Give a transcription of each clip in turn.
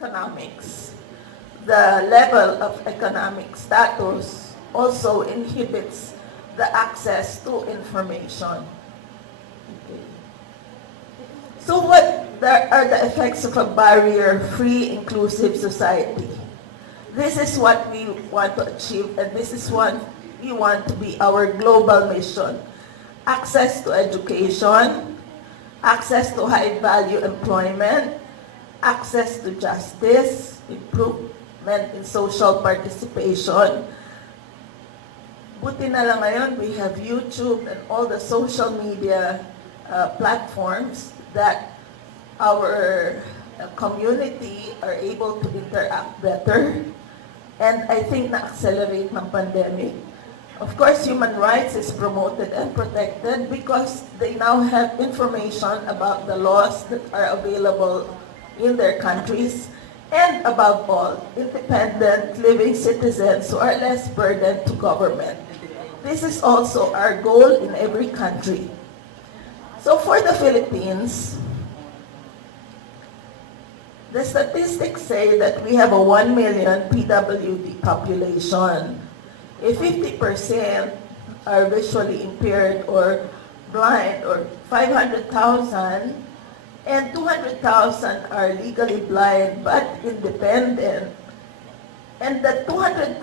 economics, the level of economic status also inhibits the access to information. Okay. So what are the effects of a barrier-free, inclusive society? This is what we want to achieve, and this is what we want to be our global mission. Access to education, access to high-value employment, access to justice, improvement in social participation. Buti na lang ngayon, we have YouTube and all the social media platforms that our community are able to interact better. And I think na-accelerate ng pandemic. Of course, human rights is promoted and protected because they now have information about the laws that are available in their countries. And above all, independent living citizens who are less burdened to government. This is also our goal in every country. So for the Philippines, the statistics say that we have a 1 million PWD population. If 50% are visually impaired or blind, or 500,000, and 200,000 are legally blind but independent, and the 200,000,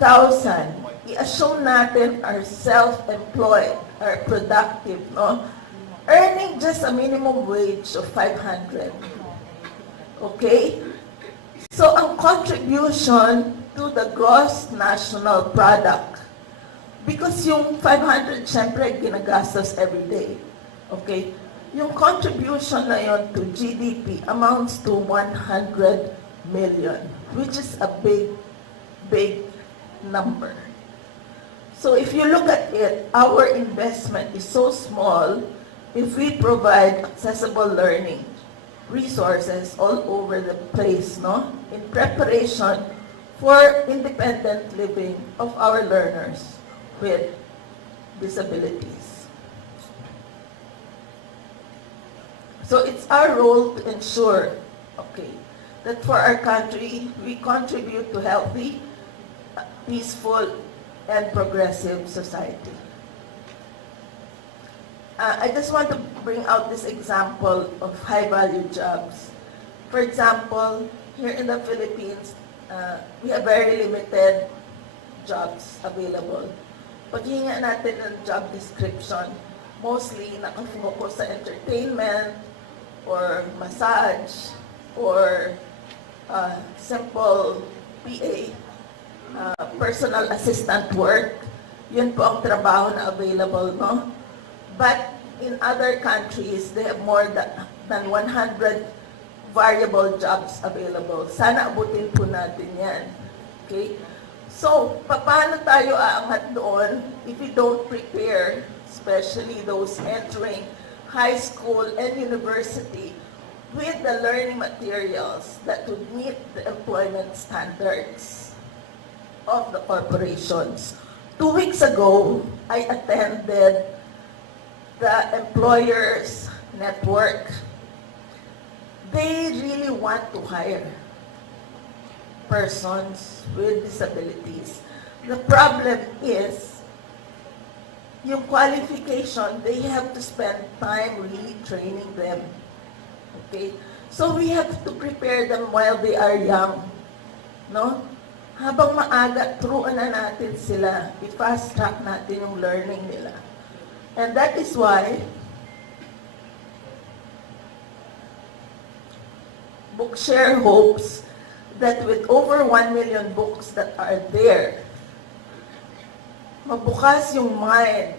i-assume natin are self-employed, are productive, no? Earning just a minimum wage of 500. Okay? So ang contribution to the gross national product, because yung 500, syempre, ginagastos every day. Okay? Yung contribution na yon to GDP amounts to 100 million, which is a big, big number. So if you look at it, our investment is so small if we provide accessible learning resources all over the place, no? In preparation for independent living of our learners with disabilities. So it's our role to ensure, okay, that for our country, we contribute to healthy, peaceful, and progressive society. I just want to bring out this example of high-value jobs. For example, here in the Philippines, we have very limited jobs available. Pag hihinga natin ng job description, mostly nakafocus sa entertainment, or massage, or simple PA, personal assistant work. Yun po ang trabaho na available, no? But in other countries, they have more than 100 variable jobs available. Sana abutin po natin yan. Okay? So, paano tayo aangat doon if we don't prepare, especially those entering high school and university, with the learning materials that would meet the employment standards of the corporations? 2 weeks ago, I attended the employers network. They really want to hire persons with disabilities. The problem is, yung qualification, they have to spend time really training them. Okay? So we have to prepare them while they are young. No? Habang maaga, turuan na natin sila. I-fast track natin yung learning nila. And that is why Bookshare hopes that with over 1 million books that are there, mabukas yung mind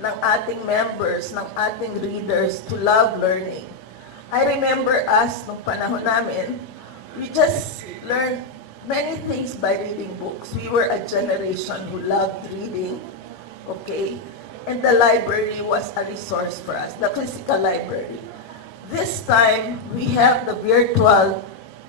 ng ating members, ng ating readers to love learning. I remember us, nung panahon namin, we just learned many things by reading books. We were a generation who loved reading, okay? And the library was a resource for us, the physical library. This time, we have the virtual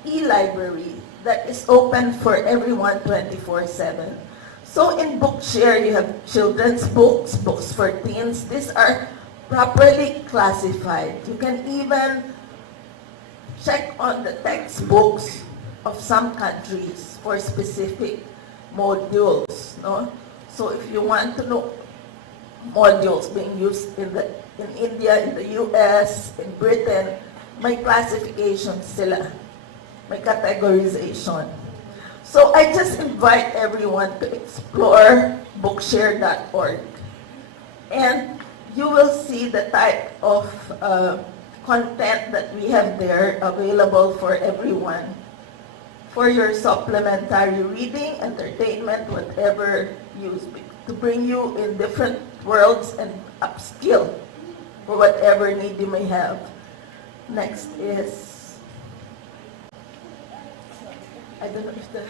e-library that is open for everyone 24/7. So in Bookshare, you have children's books, books for teens. These are properly classified. You can even check on the textbooks of some countries for specific modules, no? So if you want to know modules being used in India, in the US, in Britain, may classification sila, may categorization. So I just invite everyone to explore bookshare.org, and you will see the type of content that we have there available for everyone, for your supplementary reading, entertainment, whatever use, to bring you in different worlds and upskill for whatever need you may have. Next is, I don't know if the,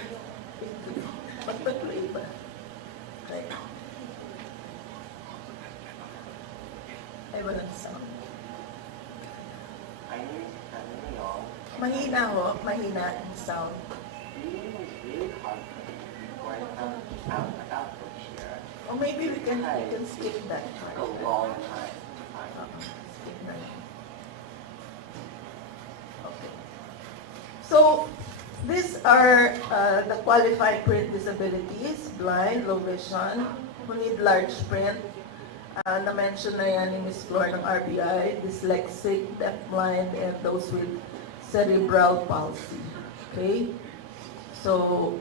magpa-play ba? Okay. Ay, walang sound. Mahina ho, mahina ang sound. Or maybe we can skip that part. A long time. Skip that. Okay. So, these are the qualified print disabilities, blind, low vision, who need large print. Na-mention na yan ni Ms. Flor ng RBI, dyslexic, deafblind, and those with cerebral palsy. Okay? So,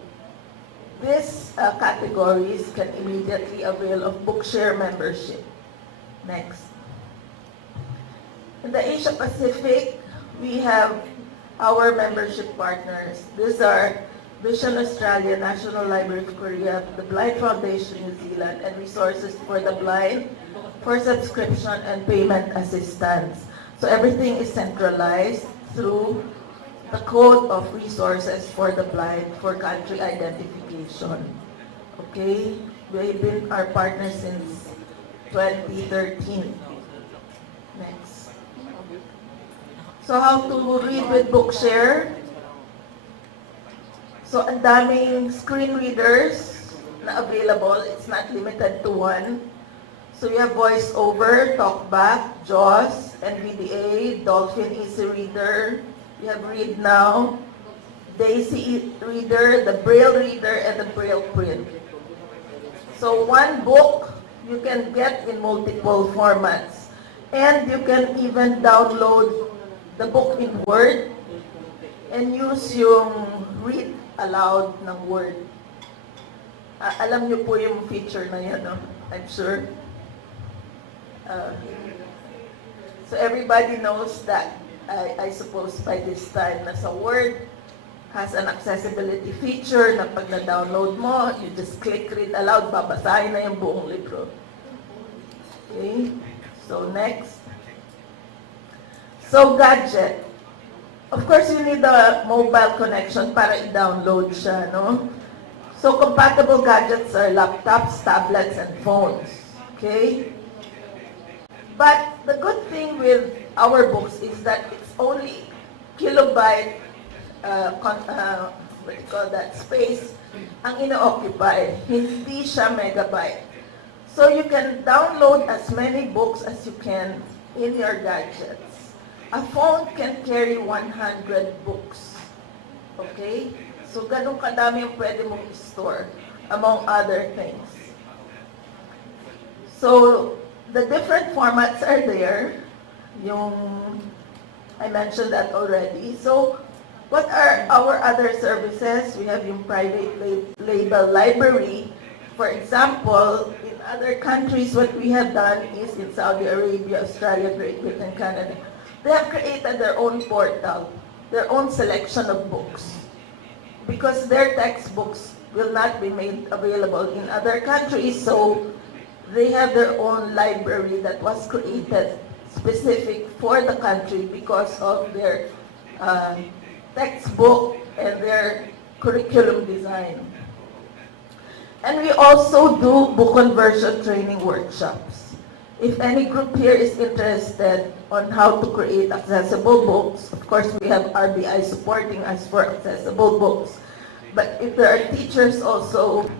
these categories can immediately avail of Bookshare membership. Next. In the Asia Pacific, we have our membership partners. These are Vision Australia, National Library of Korea, the Blind Foundation New Zealand, and Resources for the Blind for subscription and payment assistance. So everything is centralized through the Code of Resources for the Blind for country identification. Okay? We've been our partner since 2013. Next. So how to read with Bookshare? So ang daming screen readers na available. It's not limited to one. So you have VoiceOver, TalkBack, JAWS, NVDA, Dolphin Easy Reader. You have Read Now, Daisy Reader, the Braille Reader, and the Braille Print. So one book you can get in multiple formats. And you can even download the book in Word and use yung Read Aloud ng Word. Alam niyo po yung feature na yan, no? I'm sure. So everybody knows that, I suppose by this time, na sa Word has an accessibility feature na pag na-download mo, you just click Read Aloud, babasahin na yung buong libro. Okay? So next. So gadget. Of course, you need a mobile connection para i-download siya, no? So compatible gadgets are laptops, tablets, and phones. Okay? But the good thing with our books is that it's only kilobyte, what do you call that, space ang ino-occupy. Hindi siya megabyte. So you can download as many books as you can in your gadgets. A phone can carry 100 books. Okay? So ganun kadami yung pwede mong store, among other things. So the different formats are there. Yung, I mentioned that already. So what are our other services? We have yung private label library. For example, in other countries, what we have done is in Saudi Arabia, Australia, Great Britain, Canada, they have created their own portal, their own selection of books. Because their textbooks will not be made available in other countries, so they have their own library that was created specific for the country because of their textbook and their curriculum design. And we also do book conversion training workshops. If any group here is interested on how to create accessible books, of course we have RBI supporting us for accessible books. But if there are teachers also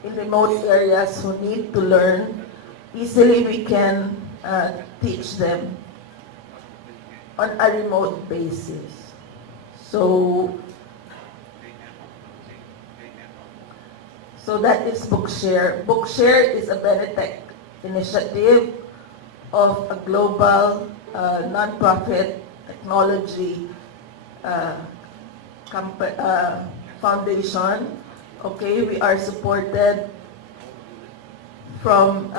in remote areas who need to learn, easily we can teach them on a remote basis. So So that is Bookshare. Bookshare is a Benetech initiative of a global non-profit technology foundation. Okay, we are supported from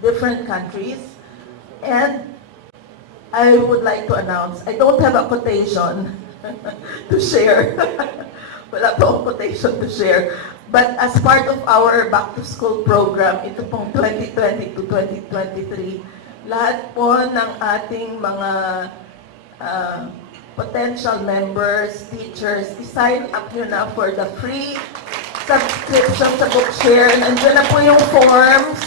different countries, and I would like to announce, I don't have a quotation to share. Wala po akong quotation to share. But as part of our back-to-school program, ito pong 2020 to 2023, lahat po ng ating mga potential members, teachers, i-sign up nyo na for the free subscription sa Bookshare. Nandiyan na po yung forms.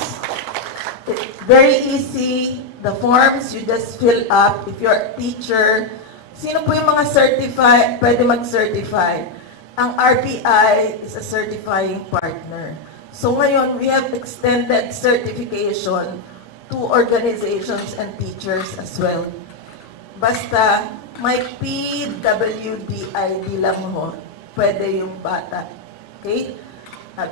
It's very easy. The forms, you just fill up. If you're a teacher, sino po yung mga certified, pwede mag-certify? Ang RBI is a certifying partner. So ngayon, we have extended certification to organizations and teachers as well. Basta may PWD-ID lang ho, pwede yung bata. Okay?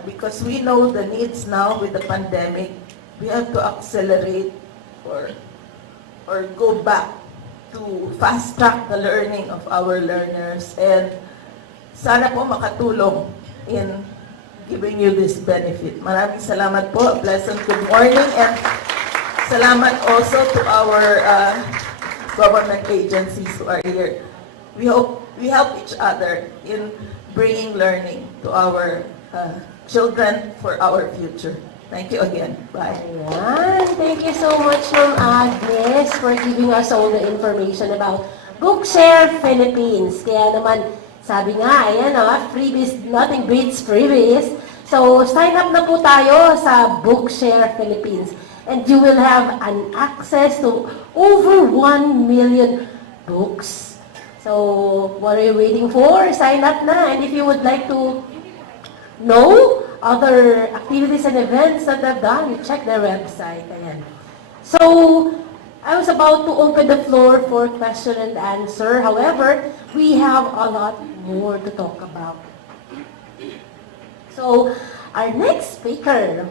Because we know the needs now with the pandemic, we have to accelerate or go back to fast-track the learning of our learners, and sana po makatulong in giving you this benefit. Maraming salamat po. Pleasant good morning, and salamat also to our government agencies who are here. We hope we help each other in bringing learning to our children for our future. Thank you again. Bye. Ayan. Thank you so much, Ma'am Agnes, for giving us all the information about Bookshare Philippines. Kaya naman, sabi nga, ayan freebies, nothing beats freebies. So, sign up na po tayo sa Bookshare Philippines. And you will have an access to over 1 million books. So, what are you waiting for? Sign up na. And if you would like to know other activities and events that they've done, you check their website. Ayan. So, I was about to open the floor for question and answer. However, we have a lot more to talk about. So, our next speaker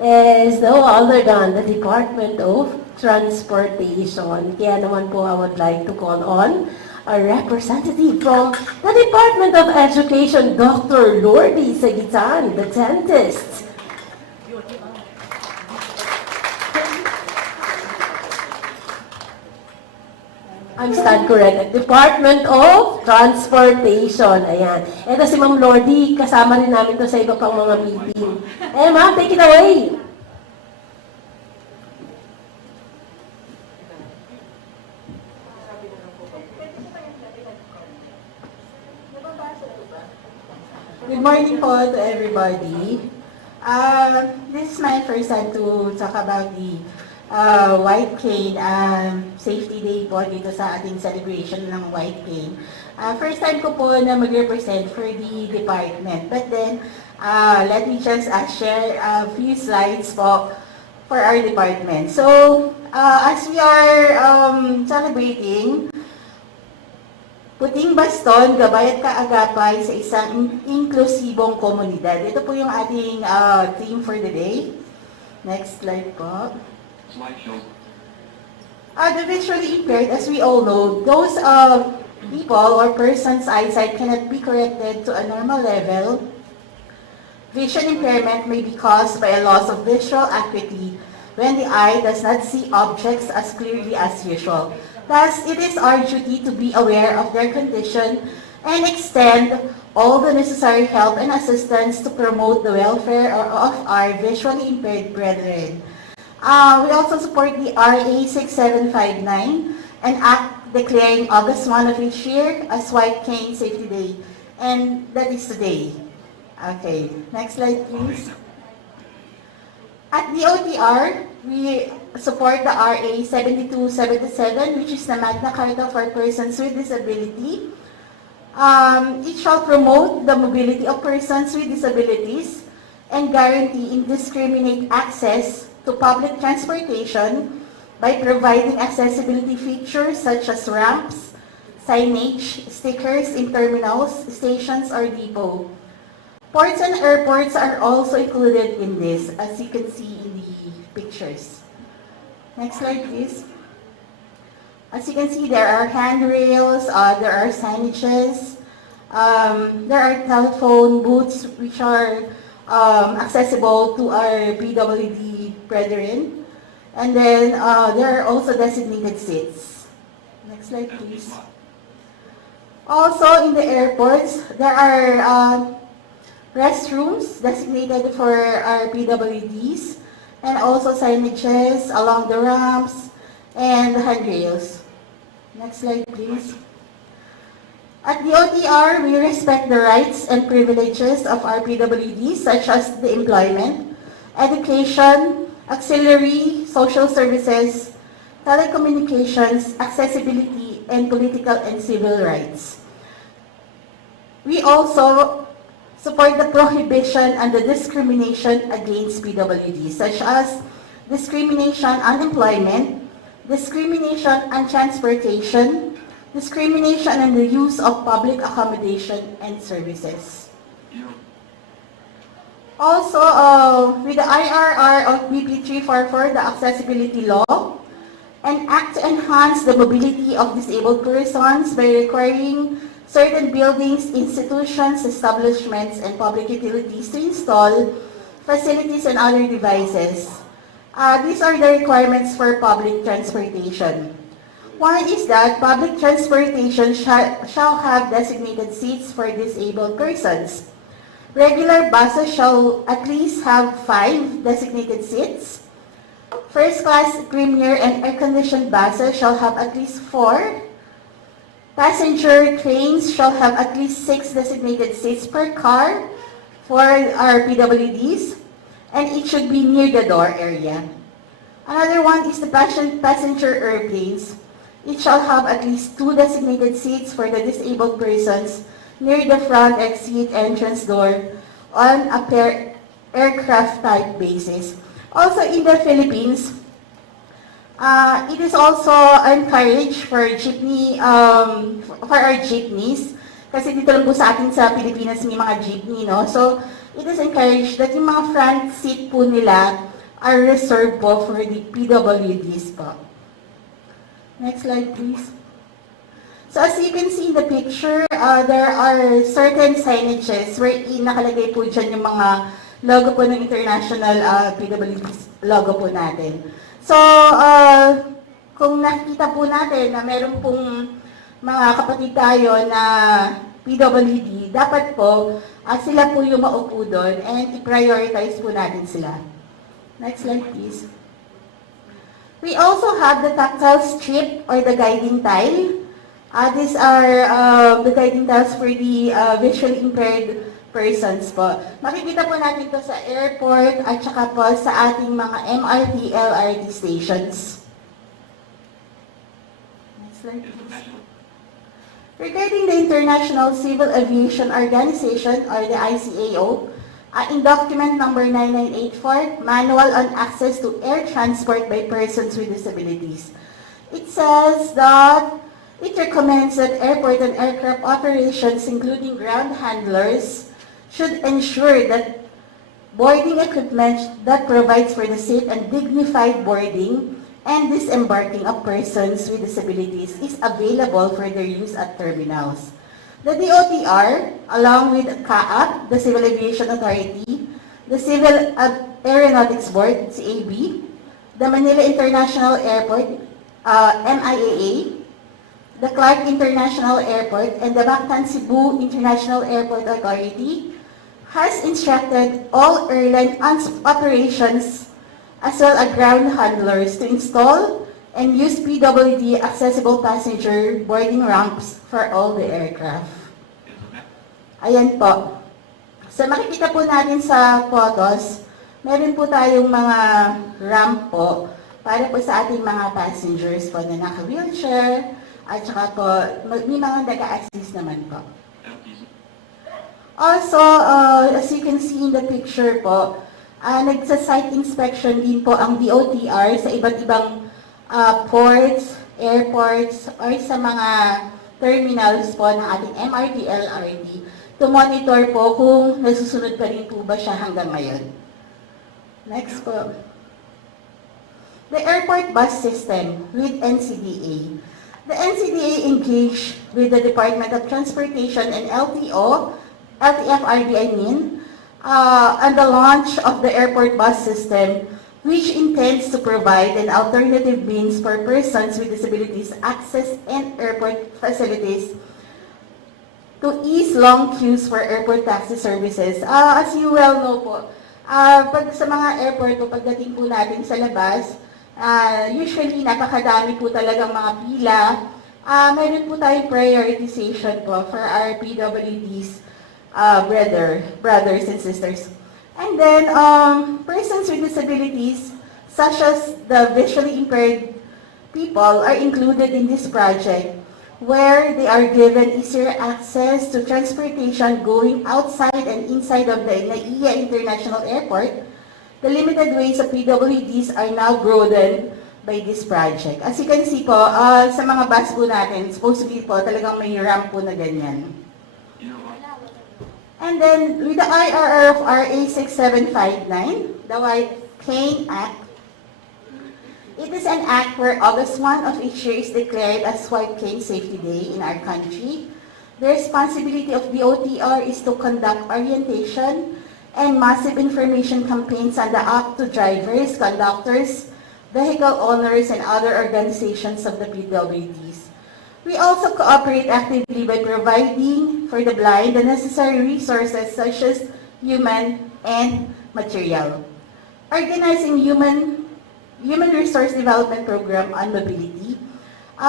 is no other than the Department of Transportation. Kaya naman po, I would like to call on a representative from the Department of Education, Dr. Lordy Sagitan, the dentist. I'm stand correct. Department of Transportation. Ayan. Ito si Ma'am Lordy, kasama rin namin to sa iba pang mga meeting. Eh, ma'am, take it away. Good morning po to everybody. This is my first time to talk about the White Cane Safety Day po dito sa ating celebration ng White Cane. First time ko po na mag-represent for the department. But then, let me just share a few slides po for our department. So, as we are celebrating Puting Baston, Gabay at Kaagapay sa isang inklusibong komunidad. Ito po yung ating theme for the day. Next slide po. Slideshow. The visually impaired, as we all know, those people or persons' eyesight cannot be corrected to a normal level. Vision impairment may be caused by a loss of visual acuity when the eye does not see objects as clearly as usual. Thus, it is our duty to be aware of their condition and extend all the necessary help and assistance to promote the welfare of our visually impaired brethren. We also support the RA 6759, an act declaring August 1 of each year as White Cane Safety Day. And that is today. Okay, next slide please. At the OTR, we support the RA 7277, which is the Magna Carta for persons with disability. It shall promote the mobility of persons with disabilities and guarantee indiscriminate access to public transportation by providing accessibility features such as ramps, signage, stickers in terminals, stations, or depot. Ports and airports are also included in this, as you can see in the pictures. Next slide, please. As you can see, there are handrails, there are signages, there are telephone booths which are accessible to our PWD brethren. And then there are also designated seats. Next slide, please. Also, in the airports, there are restrooms designated for our PWDs, and also signages along the ramps and the handrails. Next slide, please. At the OTR, we respect the rights and privileges of our PWDs, such as the employment, education, auxiliary, social services, telecommunications, accessibility, and political and civil rights. We also support the prohibition and the discrimination against PWDs, such as discrimination on employment, discrimination on transportation, discrimination on the use of public accommodation and services. Also, with the IRR of BP 344, the Accessibility Law, an act to enhance the mobility of disabled persons by requiring certain buildings, institutions, establishments, and public utilities to install facilities and other devices. These are the requirements for public transportation. One is that public transportation shall have designated seats for disabled persons. Regular buses shall at least have 5 designated seats. First class, premier, and air-conditioned buses shall have at least 4. Passenger trains shall have at least 6 designated seats per car for our PWDs, and it should be near the door area. Another one is the passenger airplanes. It shall have at least 2 designated seats for the disabled persons near the front exit entrance door on a per aircraft type basis. Also in the Philippines, it is also encouraged for jeepney, for our jeepneys. Kasi dito lang po sa atin sa Pilipinas may mga jeepney, no? So, it is encouraged that yung mga front seat po nila are reserved po for the PWDs po. Next slide, please. So, as you can see in the picture, there are certain signages wherein nakalagay po dyan yung mga logo po ng international PWDs logo po natin. So, kung nakikita po natin na meron pong mga kapatid tayo na PWD, dapat po sila po yung maupo doon and i-prioritize po natin sila. Next slide, please. We also have the tactile strip or the guiding tile. These are the guiding tiles for the visually impaired persons po. Makikita po natin ito sa airport at saka po sa ating mga MRT, LRT stations. Next slide, please. Regarding the International Civil Aviation Organization or the ICAO, in document number 9984, Manual on Access to Air Transport by Persons with Disabilities, it says that it recommends that airport and aircraft operations, including ground handlers, should ensure that boarding equipment that provides for the safe and dignified boarding and disembarking of persons with disabilities is available for their use at terminals. The DOTR, along with CAAP, the Civil Aviation Authority, the Civil Aeronautics Board, CAB, the Manila International Airport, MIAA, the Clark International Airport, and the Mactan Cebu International Airport Authority, has instructed all airline operations as well as ground handlers to install and use PWD accessible passenger boarding ramps for all the aircraft. Ayan po. So makikita po natin sa photos, meron po tayong mga ramp po para po sa ating mga passengers po na naka-wheelchair at saka po may mga nag-a-assist naman po. Also, as you can see in the picture po, nagsa-site inspection din po ang DOTR sa iba't ibang ports, airports, or sa mga terminals po ng ating MRT, LRT to monitor po kung nasusunod pa rin po ba siya hanggang ngayon. Next po. The airport bus system with NCDA. The NCDA engaged with the Department of Transportation and LTFRB on the launch of the airport bus system, which intends to provide an alternative means for persons with disabilities access and airport facilities to ease long queues for airport taxi services. As you well know po, pag sa mga airport po, pagdating po natin sa labas, usually napakadami po talagang mga pila. Mayroon po tayong prioritization po for our PWDs, brothers and sisters. And then, persons with disabilities, such as the visually impaired people, are included in this project, where they are given easier access to transportation going outside and inside of the NAIA International Airport. The limited ways of PWDs are now broadened by this project. As you can see po, sa mga bus po natin, supposedly po, talagang may ramp po na ganyan. And then, with the IRR of RA 6759, the White Cane Act, it is an act where August 1 of each year is declared as White Cane Safety Day in our country. The responsibility of the OTR is to conduct orientation and massive information campaigns on the act to drivers, conductors, vehicle owners, and other organizations of the PWDs. We also cooperate actively by providing for the blind the necessary resources such as human and material. Organizing human resource development program on mobility.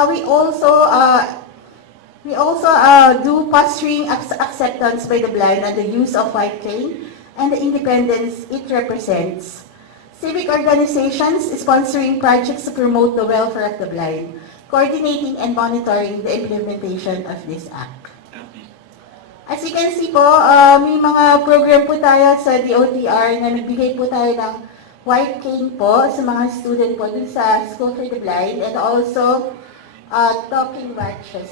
We also do fostering acceptance by the blind and the use of white cane and the independence it represents. Civic organizations sponsoring projects to promote the welfare of the blind, coordinating and monitoring the implementation of this act. As you can see po, may mga program po tayo sa DOTR na nagbigay po tayo ng white cane po sa mga student po dun sa School for the Blind, and also talking watches.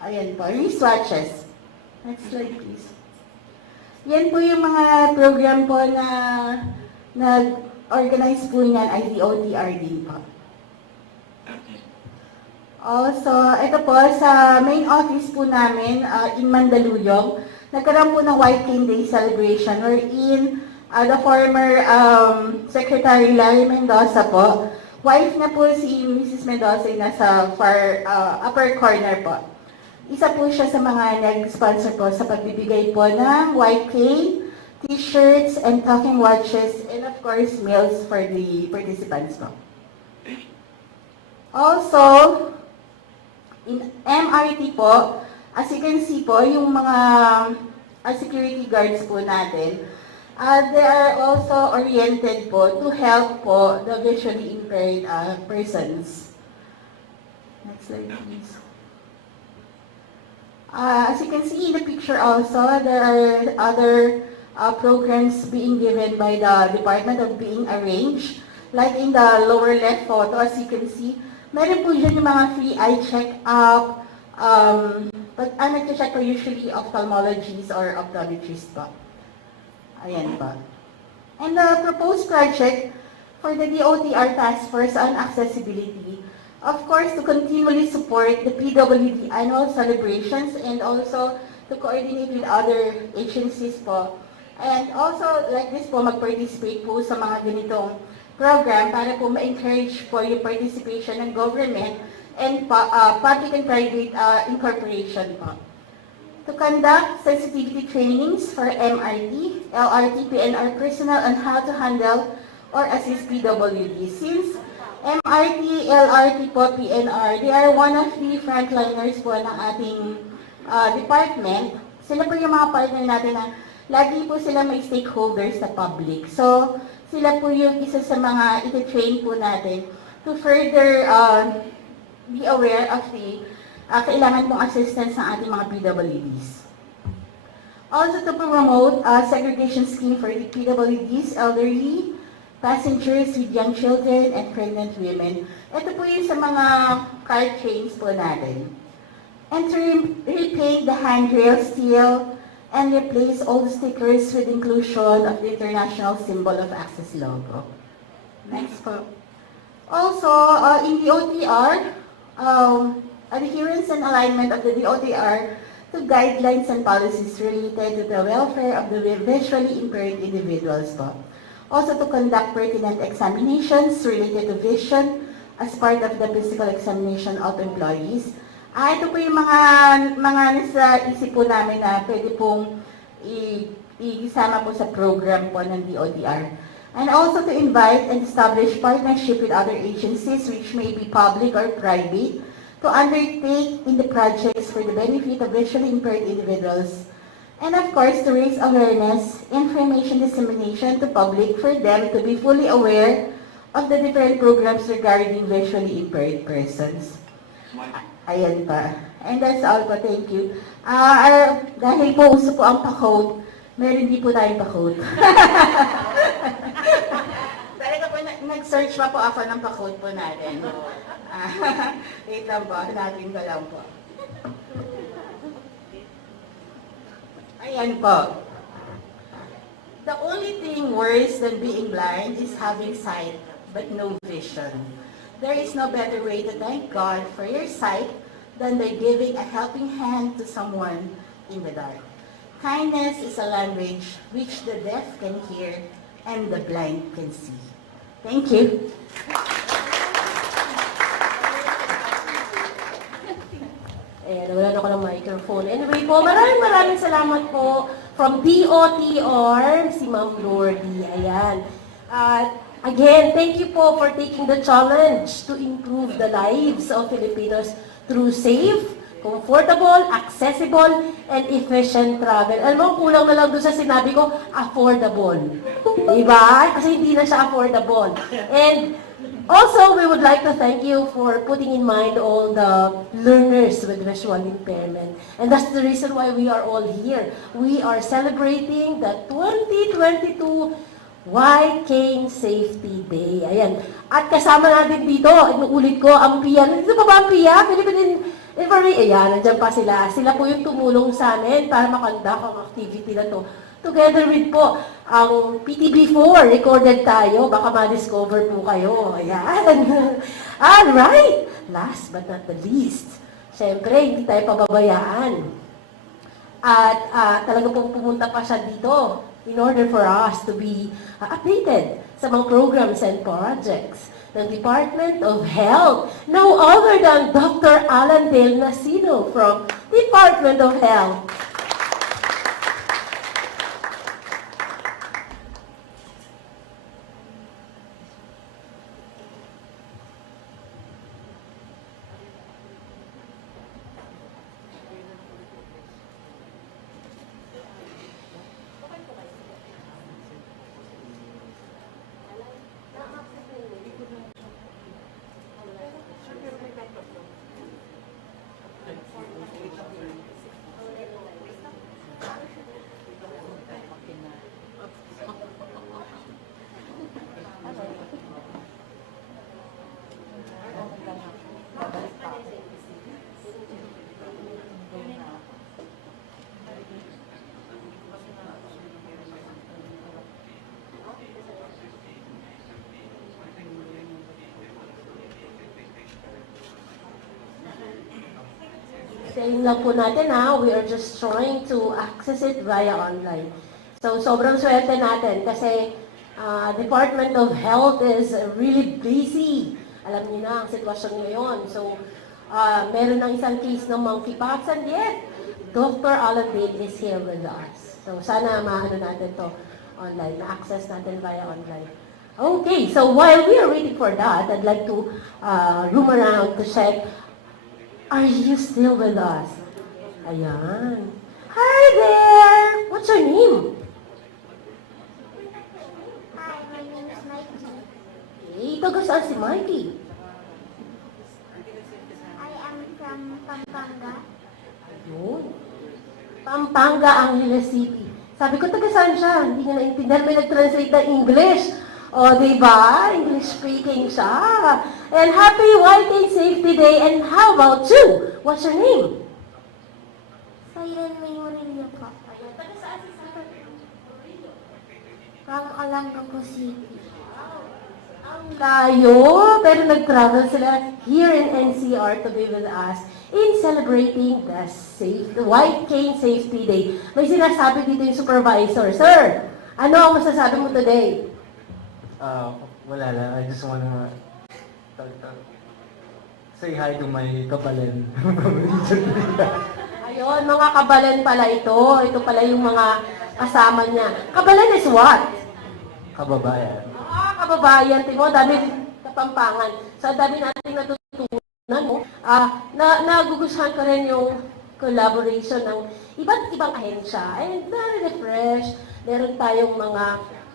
Ayan po, wristwatches. Next slide please. Yan po yung mga program po na nag-organize po niyan ay DOTR din po. Also, ito po, sa main office po namin in Mandaluyong, nagkaroon po ng White Cane Day celebration wherein the former Secretary Larry Mendoza po, wife na po si Mrs. Mendoza nasa upper corner po. Isa po siya sa mga nag-sponsor po sa pagbibigay po ng white cane, t-shirts, and talking watches, and of course, meals for the participants po. Also, in MRT po, as you can see po, yung mga security guards po natin, they are also oriented po to help po the visually impaired persons. Next slide please. As you can see in the picture also, there are other programs being given by the department of being arranged. Like in the lower left photo, as you can see, meron po dyan yung mga free eye check-up. Nag-check po usually ophthalmologists or optometrists po. Ayan po. And the proposed project for the DOTR Task Force on Accessibility, of course, to continually support the PWD annual celebrations and also to coordinate with other agencies po. And also, like this po, mag-participate po sa mga ganitong program para po ma-encourage po yung participation ng government and public and private incorporation po. To conduct sensitivity trainings for MRT, LRT, PNR personnel on how to handle or assist PWD. Since MRT, LRT po, PNR, they are one of the frontliners po ng ating department. Sila po yung mga partner natin na lagi po sila may stakeholders na public. So, sila po yung isa sa mga iti-train po natin to further be aware of the kailangan pong assistance ng ating mga PWDs. Also to promote segregation scheme for the PWDs, elderly, passengers with young children, and pregnant women. Ito po yung sa mga car trains po natin. And to repaint the handrail steel and replace all the stickers with inclusion of the international symbol of access logo. Next po. Also, in the OTR, adherence and alignment of the DOTR to guidelines and policies related to the welfare of the visually impaired individuals po. Also to conduct pertinent examinations related to vision as part of the physical examination of employees. Ito po yung mga nasa isip po namin na pwede pong isama po sa program po ng DOTR. And also to invite and establish partnership with other agencies which may be public or private to undertake in the projects for the benefit of visually impaired individuals. And of course, to raise awareness, information dissemination to public for them to be fully aware of the different programs regarding visually impaired persons. Ayan pa. And that's all po. Thank you. Dahil po uso po ang pa-code, meron din po tayong pa-code. Talaga po, nag-search pa po ako ng pa-code po natin. Wait lang po. Natin ko lang po. Ayan po. The only thing worse than being blind is having sight but no vision. There is no better way to thank God for your sight than by giving a helping hand to someone in the dark. Kindness is a language which the deaf can hear and the blind can see. Thank you. Ayan, wala na ako ng microphone. Anyway po, maraming salamat po from DOTR, si Ma'am Lordy. Ayan. Again, thank you po for taking the challenge to improve the lives of Filipinos through safe, comfortable, accessible, and efficient travel. Alam mo, kulang na lang doon sa sinabi ko, affordable. Diba? Kasi hindi na siya affordable. And also, we would like to thank you for putting in mind all the learners with visual impairment. And that's the reason why we are all here. We are celebrating the 2022 Why Cane Safety Day. Ayan. At kasama natin dito, inuulit ko, ang PIA. Nandito pa ba ang PIA? Philippine Information. Ayan, nandiyan pa sila. Sila po yung tumulong sa amin para makonduct ang activity na to. Together with po, ang PTV4, recorded tayo. Baka ma-discover po kayo. Ayan. Alright. Last but not the least, syempre, hindi tayo pababayaan. At talaga pong pumunta pa siya dito in order for us to be updated sa mga programs and projects ng Department of Health. No other than Dr. Alan Del Nasino from Department of Health. Saying lang po natin we are just trying to access it via online. So sobrang swerte natin kasi Department of Health is really busy. Alam niyo na ang sitwasyon ngayon. So meron ng isang case ng monkeypox and yet Dr. Alan Dale is here with us. So sana maano natin to online, na-access natin via online. Okay, so while we are waiting for that, I'd like to roam around to check. Are you still with us? Ayan. Hi there! What's your name? Hi, my name is Mikey. Hey, taga saan si Mikey? I am from Pampanga. Ayun. Pampanga, Angeles City. Sabi ko, taga saan siya? Hindi niya naintindihan. May nag-translate ng English. O, diba? English speaking siya. And happy White Day Safety Day. And how about you? What's your name? Say Irian May Murillo po. Ayan, taga saan si Sir? From Olongapo City. Ang layo, pero nag-travel sila here in NCR to be with us in celebrating the White Cane Safety Day. May sinasabi dito yung supervisor. Sir, ano ang masasabi mo today? Wala lang. I just wanna say hi to my kapalan. Ayun, mga kabalan pala ito. Ito pala yung mga kasama niya. Kabalan is what? Kababayan. Kababayan, tingnan mo, dami kapampangan. So, dami natin natutunan mo. Nagugustuhan ko rin yung collaboration ng iba't ibang ahensya. And na-refresh. Meron tayong mga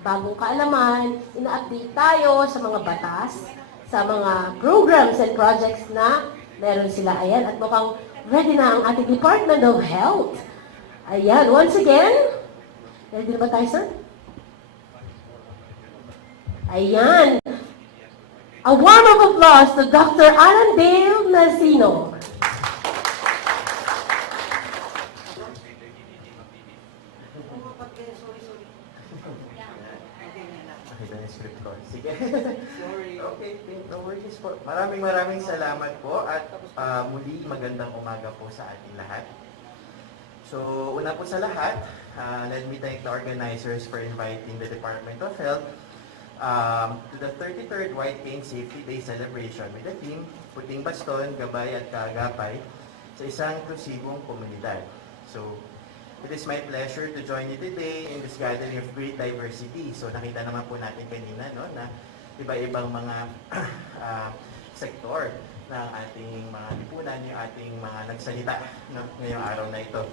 bagong kaalaman. Ina-update tayo sa mga batas, sa mga programs and projects na meron sila. Ayan, at mukhang ready na ang ating Department of Health. Ayan, once again, ready na ba tayo, sir? Ayan. A warm of applause to Dr. Alan Dale Nasino. Script ko. Sige. Sorry. Okay, no worries po. Maraming salamat po at muli magandang umaga po sa ating lahat. So, una po sa lahat, let me thank the organizers for inviting the Department of Health to the 33rd White Cane Safety Day celebration with the theme, Puting Baston, Gabay at Kaagapay sa isang inklusibong komunidad. So, it is my pleasure to join you today in this gathering of great diversity. So nakita naman po natin kanina no, na iba-ibang mga sektor ng ating mga lipunan, yung ating mga nagsalita no, ngayong araw na ito.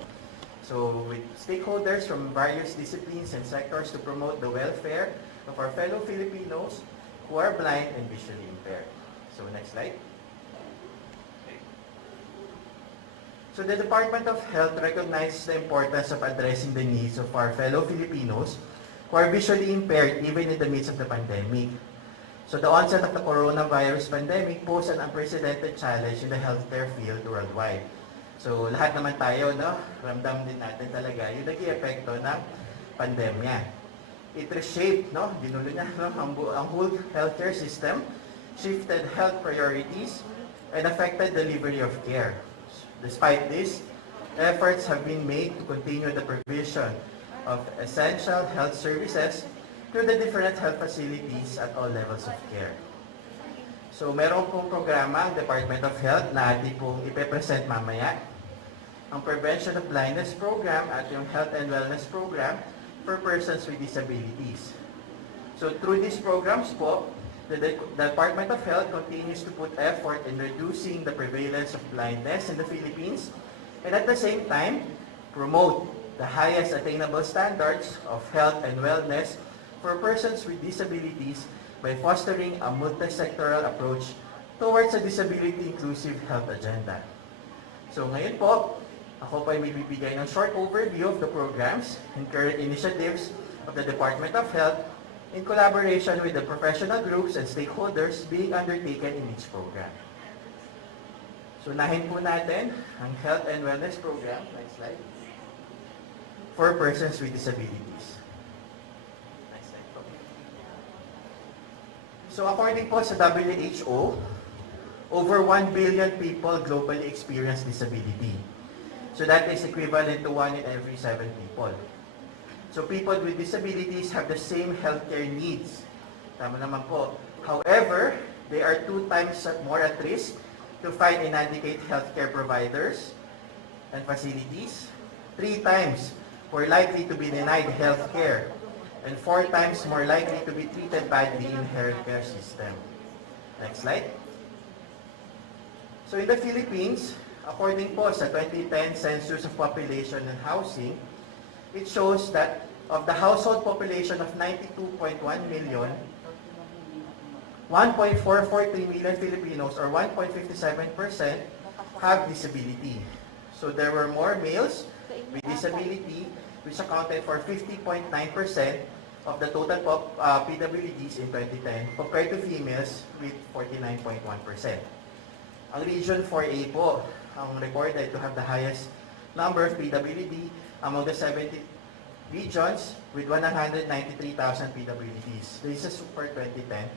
So with stakeholders from various disciplines and sectors to promote the welfare of our fellow Filipinos who are blind and visually impaired. So next slide. So the Department of Health recognizes the importance of addressing the needs of our fellow Filipinos who are visually impaired even in the midst of the pandemic. So the onset of the coronavirus pandemic posed an unprecedented challenge in the healthcare field worldwide. So lahat naman tayo, no, ramdam din natin talaga yung naging epekto ng pandemya. It reshaped, no, ginulo niya no, ang whole healthcare system, shifted health priorities, and affected delivery of care. Despite this, efforts have been made to continue the provision of essential health services to the different health facilities at all levels of care. So meron pong programa ang Department of Health na ating pong ipepresent mamaya. Ang Prevention of Blindness Program at yung Health and Wellness Program for persons with disabilities. So through these programs po, the Department of Health continues to put effort in reducing the prevalence of blindness in the Philippines and at the same time, promote the highest attainable standards of health and wellness for persons with disabilities by fostering a multi-sectoral approach towards a disability-inclusive health agenda. So ngayon po, ako po ay may bibigay ng short overview of the programs and current initiatives of the Department of Health in collaboration with the professional groups and stakeholders being undertaken in each program. So nahin po natin ang Health and Wellness Program, next slide, for persons with disabilities. Next slide po. So according po sa WHO, over 1 billion people globally experience disability. So that is equivalent to 1 in every 7 people. So people with disabilities have the same healthcare needs. Tama naman po. However, they are 2 times more at risk to find inadequate healthcare providers and facilities, 3 times more likely to be denied healthcare, and 4 times more likely to be treated badly in healthcare system. Next slide. So in the Philippines, according po sa 2010 Census of Population and Housing, it shows that of the household population of 92.1 million, 1.443 million Filipinos or 1.57% have disability. So there were more males with disability which accounted for 50.9% of the total PWDs in 2010 compared to females with 49.1%. Ang Region 4A po ang reported to have the highest number of PWD among the 70 regions with 193,000 PWDs. This is for 2010.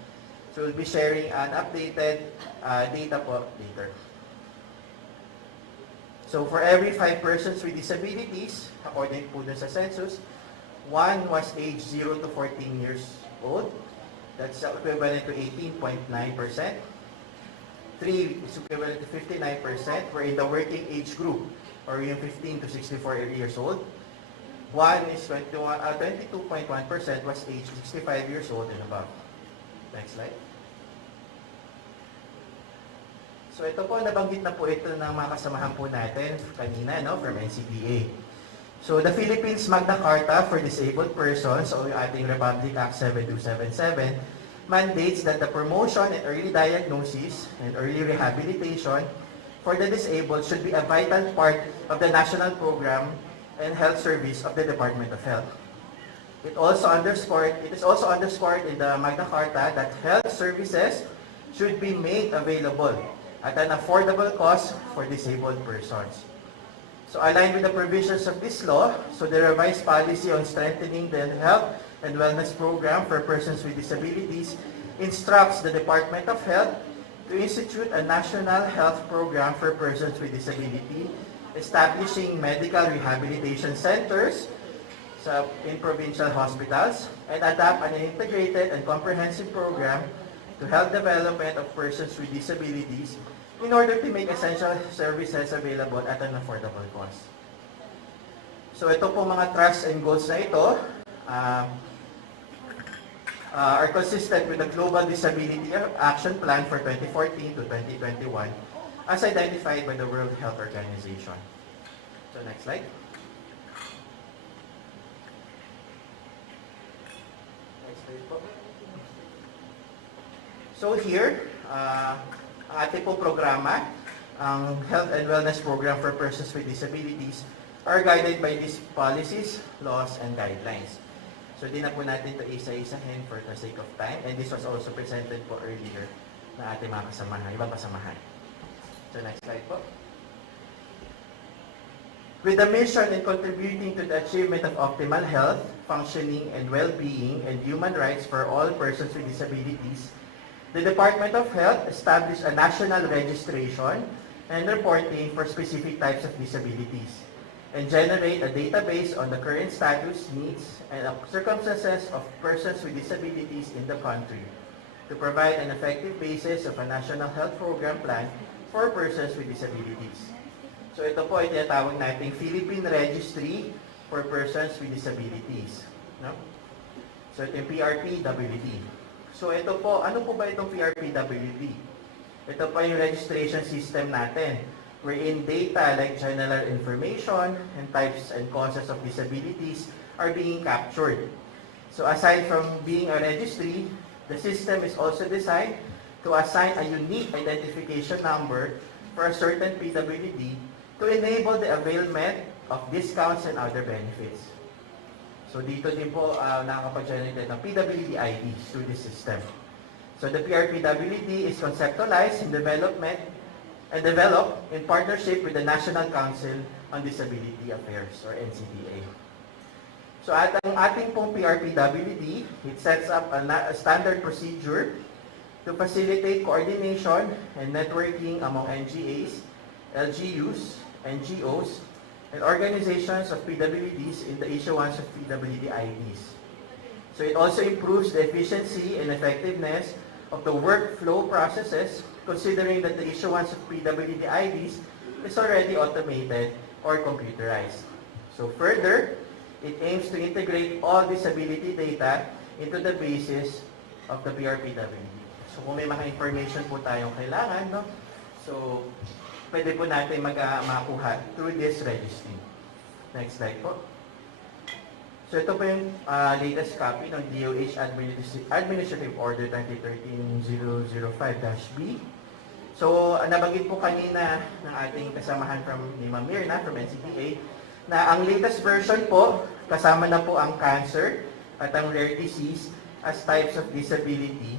So we'll be sharing an updated data po later. So for every 5 persons with disabilities, according po dun sa census, 1 was age 0 to 14 years old. That's equivalent to 18.9%. 3 is equivalent to 59%. We're in the working age group, or yung 15 to 64 years old. 1 is 22.1% was age 65 years old and above. Next slide. So ito po, nabanggit na po ito ng mga kasamahan po natin kanina, no, from NCBA. So the Philippines Magna Carta for Disabled Persons, o yung ating Republic Act 7277, mandates that the promotion and early diagnosis and early rehabilitation for the disabled should be a vital part of the national program and health service of the Department of Health. It is also underscored in the Magna Carta that health services should be made available at an affordable cost for disabled persons. So aligned with the provisions of this law, so the revised policy on strengthening the health and wellness program for persons with disabilities instructs the Department of Health to institute a national health program for persons with disability, establishing medical rehabilitation centers in provincial hospitals, and adopt an integrated and comprehensive program to help development of persons with disabilities in order to make essential services available at an affordable cost. So ito po mga trusts and goals na ito are consistent with the Global Disability Action Plan for 2014 to 2021 as identified by the World Health Organization. So next slide. Next slide po. So here, ang ating po programa, ang Health and Wellness Program for Persons with Disabilities, are guided by these policies, laws, and guidelines. So di na po natin ito isa-isahin for the sake of time, and this was also presented po earlier na ating mga kasamahan, ibang kasamahan. So next slide po. With the mission in contributing to the achievement of optimal health, functioning, and well-being, and human rights for all persons with disabilities, the Department of Health established a national registration and reporting for specific types of disabilities and generate a database on the current status, needs, and circumstances of persons with disabilities in the country to provide an effective basis of a national health program plan for persons with disabilities. So ito po ay tinatawag nating Philippine Registry for Persons with Disabilities. No? So ito yung PRPWD. So ito po, ano po ba itong PRPWD? Ito po yung registration system natin, wherein data like general information and types and causes of disabilities are being captured. So aside from being a registry, the system is also designed to assign a unique identification number for a certain PWD to enable the availment of discounts and other benefits. So dito din po nakakapag-generate ng PWD ID through this system. So the PRPWD is conceptualized and developed in partnership with the National Council on Disability Affairs, or NCDA. So at ang ating pong PRPWD, it sets up a standard procedure to facilitate coordination and networking among NGAs, LGUs, NGOs, and organizations of PWDs in the issuance of PWD IDs. So it also improves the efficiency and effectiveness of the workflow processes, considering that the issuance of PWD IDs is already automated or computerized. So further, it aims to integrate all disability data into the basis of the PRPWD. So kung may mga information po tayong kailangan, no? So pwede po natin makuha through this registry. Next slide po. So ito po yung latest copy ng DOH Administrative Order 2013-005-B. So nabanggit po kanina ng ating kasamahan ni Ma'am Mirna from NCBA na ang latest version po, kasama na po ang cancer at ang rare disease as types of disability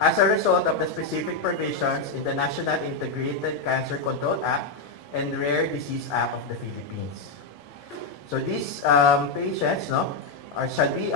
as a result of the specific provisions in the National Integrated Cancer Control Act and Rare Disease Act of the Philippines. So these patients shall be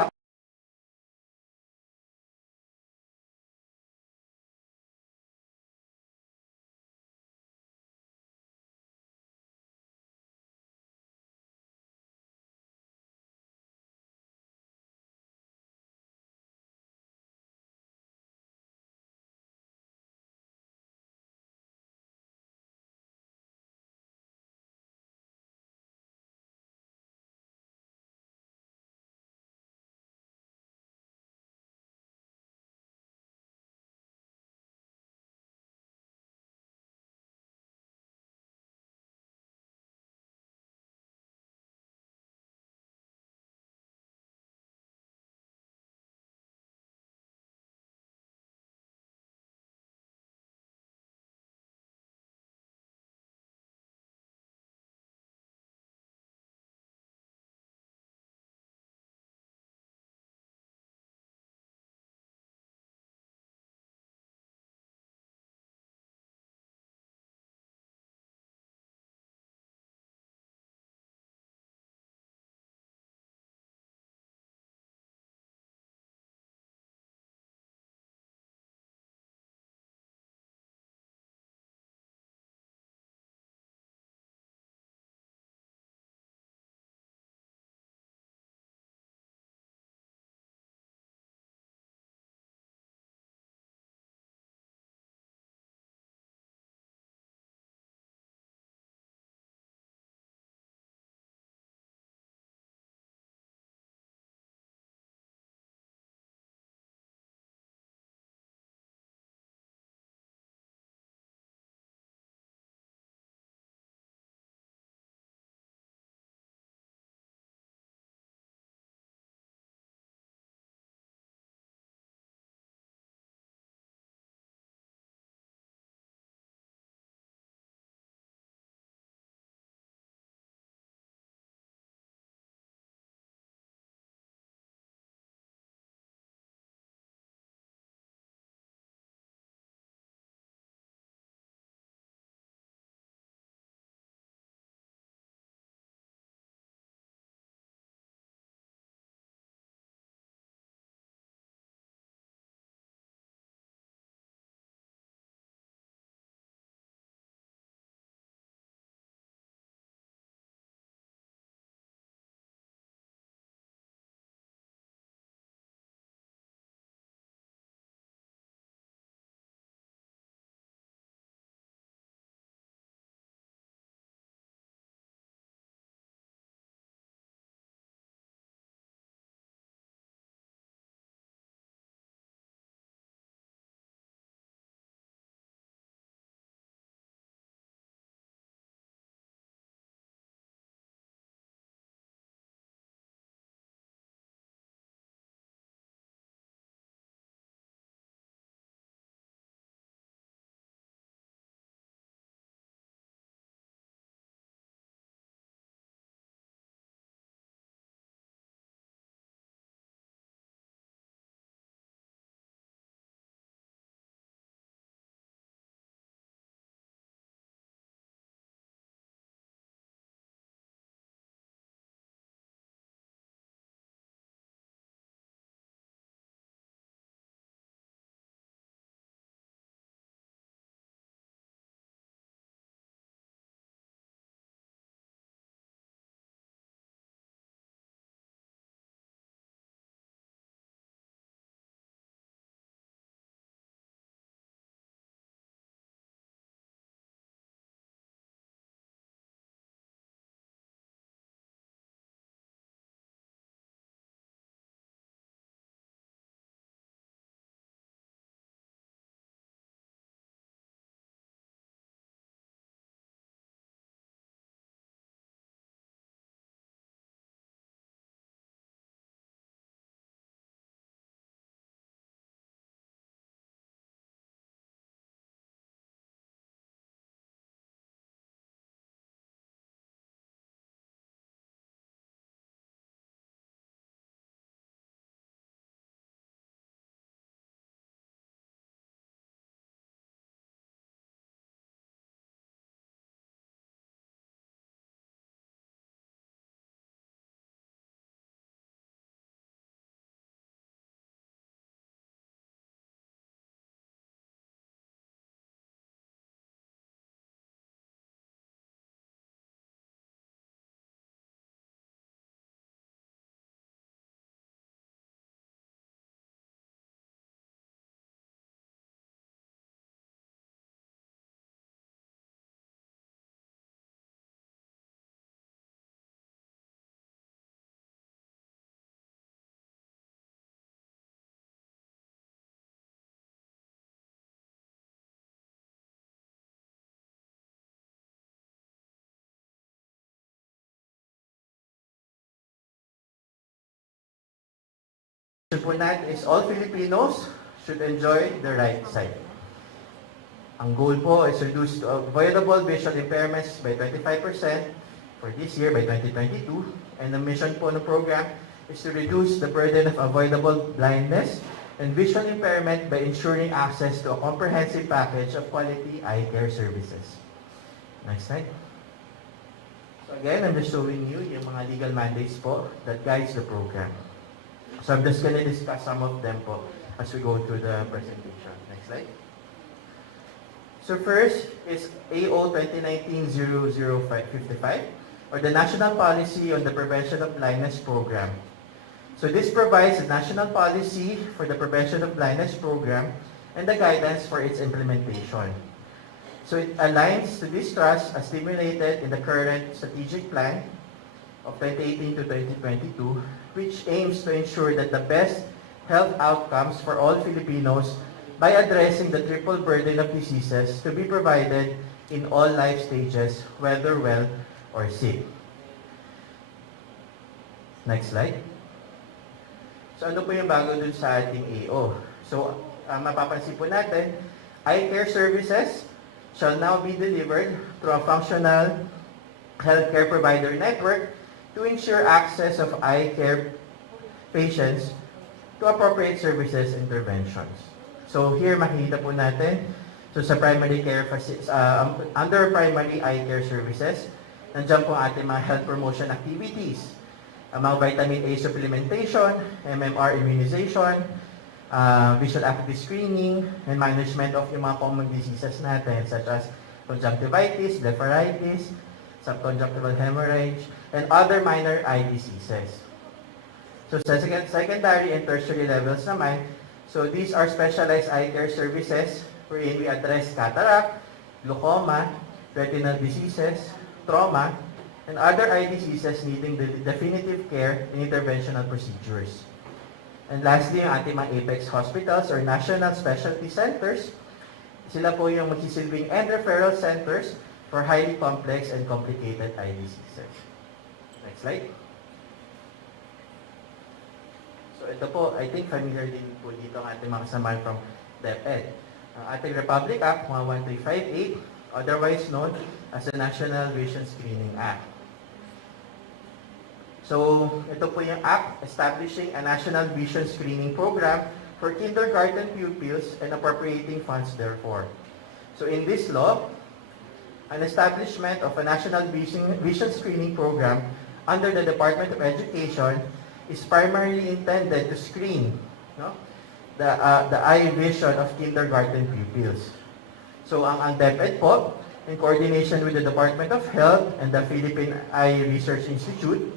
po natin is all Filipinos should enjoy the right sight. Ang goal po is reduce avoidable visual impairments by 25% for this year by 2022. And the mission po ng program is to reduce the burden of avoidable blindness and visual impairment by ensuring access to a comprehensive package of quality eye care services. Next slide. So again, I'm just showing you yung mga legal mandates po that guides the program. So I'm just going to discuss some of them po as we go through the presentation. Next slide. So first is AO 2019-00555, or the National Policy on the Prevention of Blindness Program. So this provides a national policy for the Prevention of Blindness Program and the guidance for its implementation. So it aligns to this trust as stimulated in the current strategic plan of 2018 to 2022, which aims to ensure that the best health outcomes for all Filipinos by addressing the triple burden of diseases to be provided in all life stages, whether well or sick. Next slide. So ano po yung bago dun sa ating AO? So mapapansin po natin, eye care services shall now be delivered through a functional healthcare provider network to ensure access of eye care patients to appropriate services interventions. So here makikita po natin, so sa primary care, under primary eye care services, nandiyan po ating mga health promotion activities, mga vitamin A supplementation, MMR immunization, visual acuity screening, and management of yung mga common diseases natin such as conjunctivitis, blepharitis, subconjunctival hemorrhage, and other minor eye diseases. So sa secondary and tertiary levels naman, so these are specialized eye care services wherein we address cataract, glaucoma, retinal diseases, trauma, and other eye diseases needing the definitive care and interventional procedures. And lastly, yung ating mga apex hospitals or national specialty centers, sila po yung magsisilbing end referral centers for highly complex and complicated eye diseases. Next slide. So ito po, I think familiar din po dito ang ating mga kasamahan from DepEd. Ang ating Republic Act 11358, otherwise known as the National Vision Screening Act. So ito po yung act establishing a National Vision Screening Program for kindergarten pupils and appropriating funds therefore. So in this law, an establishment of a National Vision Screening Program under the Department of Education is primarily intended to screen the eye vision of kindergarten pupils. So ang DepEd po, in coordination with the Department of Health and the Philippine Eye Research Institute,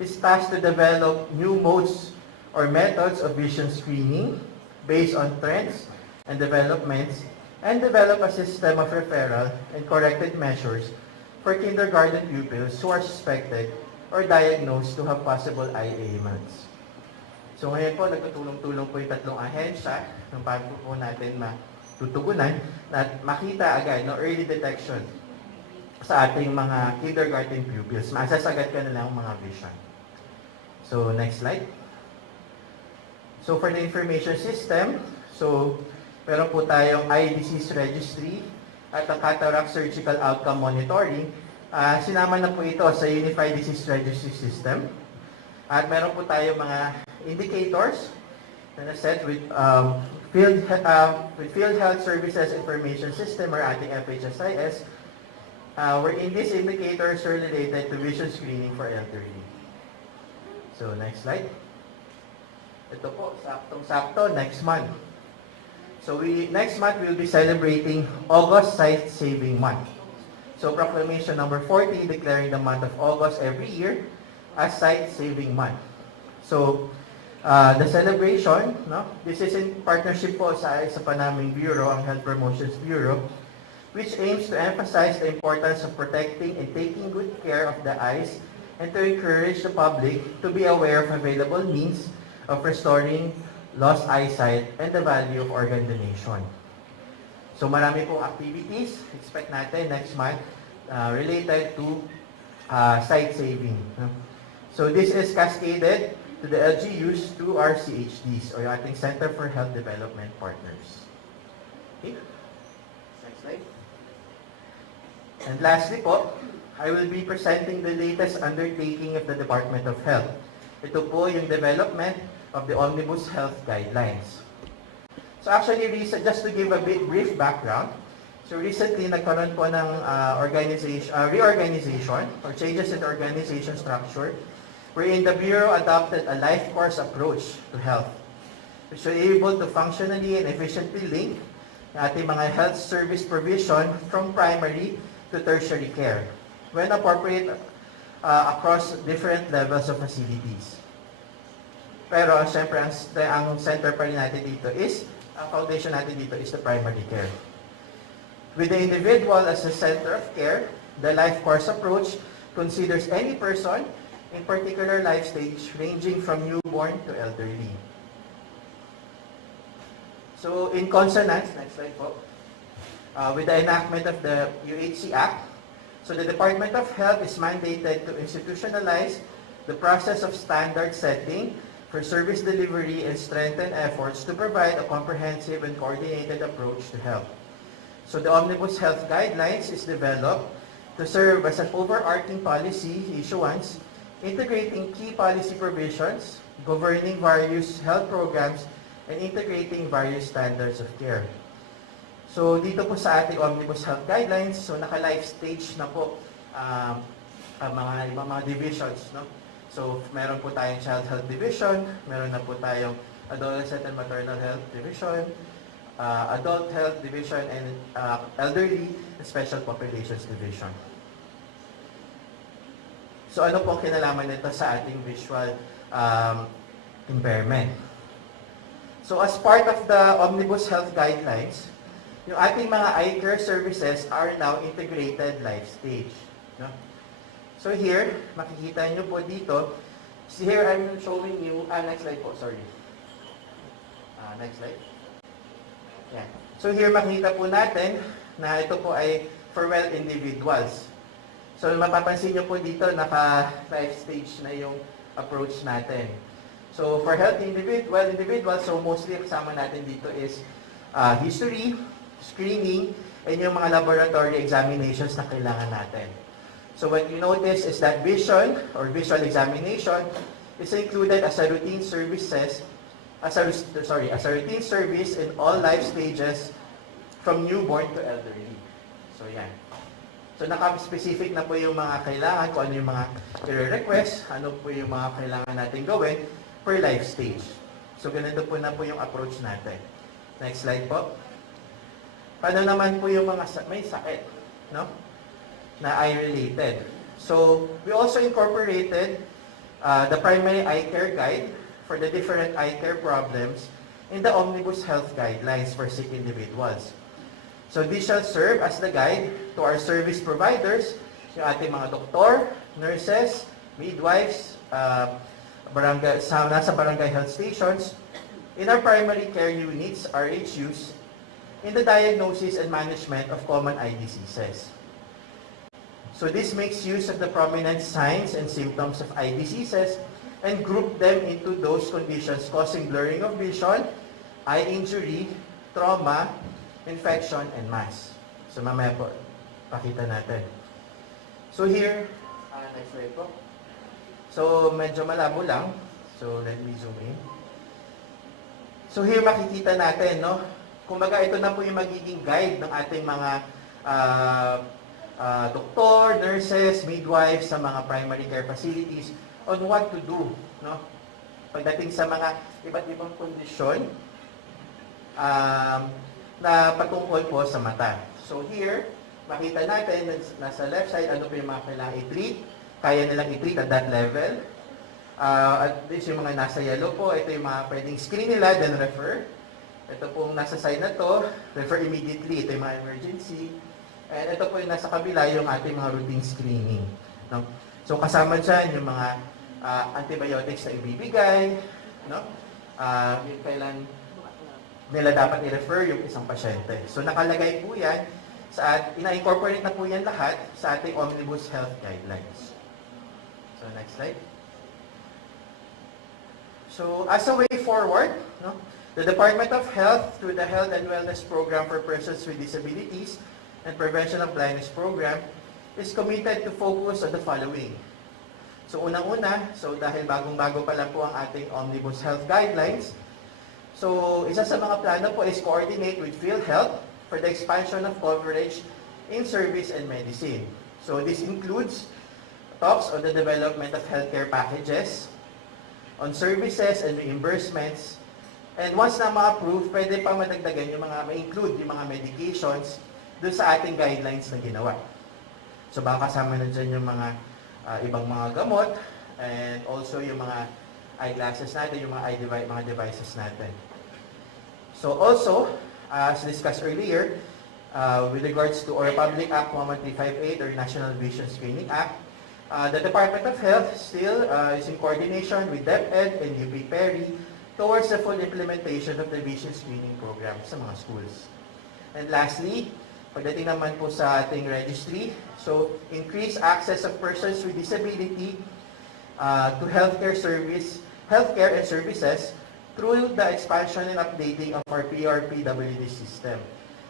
is tasked to develop new modes or methods of vision screening based on trends and developments, and develop a system of referral and corrective measures for kindergarten pupils who are suspected or diagnosed to have possible eye ailments. So ngayon po, nagtutulong-tulong po yung tatlong ahensya ng paano po natin matutugunan na makita agad, early detection sa ating mga kindergarten pupils. Masasagad ka na lang ang mga vision. So next slide. So for the information system, so meron po tayong eye disease registry at ang cataract surgical outcome monitoring. Sinama na po ito sa Unified Disease Registry System. At meron po tayong mga indicators na set with Field Health Services Information System or ating FHSIS, wherein these indicators are related to vision screening for elderly. So next slide. Ito po, saktong-sakto, next month. So next month we'll be celebrating August Sight Saving Month. So Proclamation number 40 declaring the month of August every year as Sight Saving Month. So the celebration, this is in partnership po sa Panaming Bureau, ang Health Promotions Bureau, which aims to emphasize the importance of protecting and taking good care of the eyes and to encourage the public to be aware of available means of restoring lost eyesight and the value of organ donation. So marami pong activities, expect natin next month, related to sight saving. So this is cascaded to the LGUs, to our CHDs, or yung ating Center for Health Development Partners. Okay? Next slide. And lastly po, I will be presenting the latest undertaking of the Department of Health. Ito po yung development of the Omnibus Health Guidelines. So actually, just to give a brief background, so recently nagkaroon po ng reorganization or changes in the organization structure wherein the Bureau adopted a life course approach to health, which will be able to functionally and efficiently link ang ating mga health service provision from primary to tertiary care when appropriate across different levels of facilities. Pero siyempre, ang center pa rin natin dito is, ang foundation natin dito is the primary care. With the individual as the center of care, the life course approach considers any person in particular life stage ranging from newborn to elderly. So in consonance, next slide po, with the enactment of the UHC Act, so the Department of Health is mandated to institutionalize the process of standard setting for service delivery and strengthen efforts to provide a comprehensive and coordinated approach to health. So the Omnibus Health Guidelines is developed to serve as an overarching policy issuance, integrating key policy provisions, governing various health programs, and integrating various standards of care. So dito po sa ating Omnibus Health Guidelines, so naka-life stage na po ang mga divisions, no? So meron po tayong Child Health Division, meron na po tayong Adolescent and Maternal Health Division, Adult Health Division, and Elderly and Special Populations Division. So ano po ang kinalaman nito sa ating visual impairment? So as part of the Omnibus Health Guidelines, yung ating mga eye care services are now integrated life stage. No? So here, makikita nyo po dito, here I'm showing you, next slide po, sorry. Next slide. Yeah. So here makikita po natin na ito po ay for well individuals. So mapapansin nyo po dito, naka-life stage na yung approach natin. So for healthy individuals, so mostly kasama natin dito is history, screening, and yung mga laboratory examinations na kailangan natin. So what you notice is that vision or visual examination is included as a routine service in all life stages from newborn to elderly. So yan. So naka-specific na po yung mga kailangan, kung ano yung mga i-request, ano po yung mga kailangan natin gawin per life stage. So ganito po na po yung approach natin. Next slide po. Paano naman po yung mga may sakit, no? Na eye-related. So, we also incorporated the primary eye care guide for the different eye care problems in the Omnibus Health Guidelines for sick individuals. So, this shall serve as the guide to our service providers, yung ating mga doktor, nurses, midwives, nasa barangay health stations, in our primary care units, RHUs, in the diagnosis and management of common eye diseases. So this makes use of the prominent signs and symptoms of eye diseases and group them into those conditions causing blurring of vision, eye injury, trauma, infection, and mass. So mamaya po, pakita natin. So here, next slide po. So medyo malabo lang. So let me zoom in. So here makikita natin, no? Kumbaga ito na po yung magiging guide ng ating mga doktor, nurses, midwives sa mga primary care facilities on what to do, no? Pagdating sa mga iba't ibang kondisyon na patungkol po sa mata. So here, makita natin nasa left side ano po yung mga kailangan i-treat, kaya nilang i-treat at that level. At this yung mga nasa yellow po, ito yung mga pwedeng screen nila, then refer. Ito pong nasa side na to, refer immediately, ito yung mga emergency. And ito po yung nasa kabila, yung ating mga routine screening. No? So kasama dyan yung mga antibiotics na ibibigay, no? Yung kailan nila dapat i-refer yung isang pasyente. So nakalagay po yan, ina-incorporate na po yan lahat sa ating Omnibus Health Guidelines. So next slide. So as a way forward, no, the Department of Health, through the Health and Wellness Program for Persons with Disabilities and Prevention of Blindness Program, is committed to focus on the following. So unang-una, so dahil bagong-bago pa lang po ang ating Omnibus Health Guidelines, so isa sa mga plano po is coordinate with PhilHealth for the expansion of coverage in service and medicine. So this includes talks on the development of healthcare packages, on services and reimbursements, and once na ma-approve, pwede pa madagdagan yung mga, ma-include yung mga medications doon sa ating guidelines na ginawa. So baka kasama na dyan yung mga ibang mga gamot, and also yung mga eyeglasses natin, yung mga devices natin. So also, as discussed earlier, with regards to our Republic Act 11358 or National Vision Screening Act, the Department of Health still is in coordination with DepEd and UP Perry towards the full implementation of the vision screening program sa mga schools. And lastly, pagdating naman po sa ating registry, so increase access of persons with disability to healthcare and services through the expansion and updating of our PRPWD system.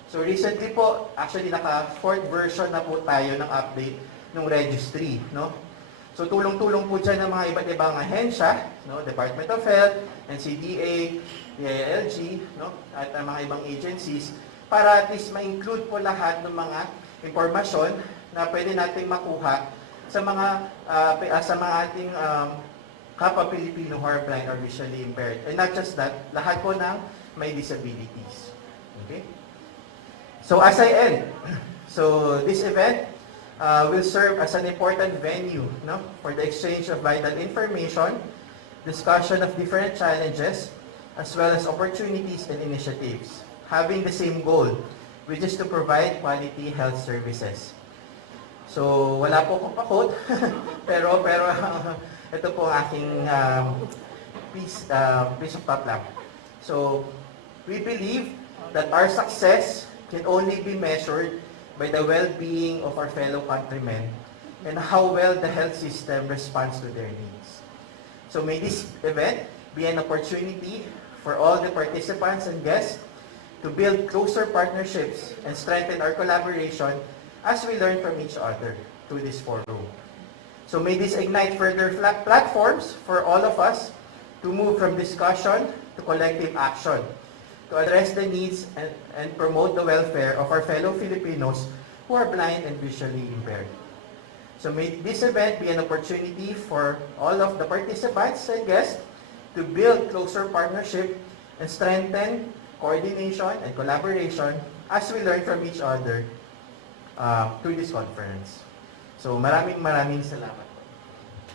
So recently po, actually naka-4th version na po tayo ng update ng registry, no? So tulong-tulong po dyan ng mga iba't ibang ahensya, no? Department of Health, NCDA, DILG, no? At mga ibang agencies, para at least ma-include po lahat ng mga impormasyon na pwede nating makuha sa mga ating kapwa Pilipino who are blind or visually impaired. And not just that, lahat po ng may disabilities. Okay? So as I end, so this event will serve as an important venue, no, for the exchange of vital information, discussion of different challenges, as well as opportunities and initiatives, having the same goal, which is to provide quality health services. So, wala po akong pa-quote, pero ito po ang aking piece of thought lang. So, we believe that our success can only be measured by the well-being of our fellow countrymen and how well the health system responds to their needs. So, may this event be an opportunity for all the participants and guests to build closer partnerships and strengthen our collaboration as we learn from each other through this forum. So may this ignite further platforms for all of us to move from discussion to collective action, to address the needs and promote the welfare of our fellow Filipinos who are blind and visually impaired. So may this event be an opportunity for all of the participants and guests to build closer partnership and strengthen coordination and collaboration as we learn from each other through this conference. So maraming salamat.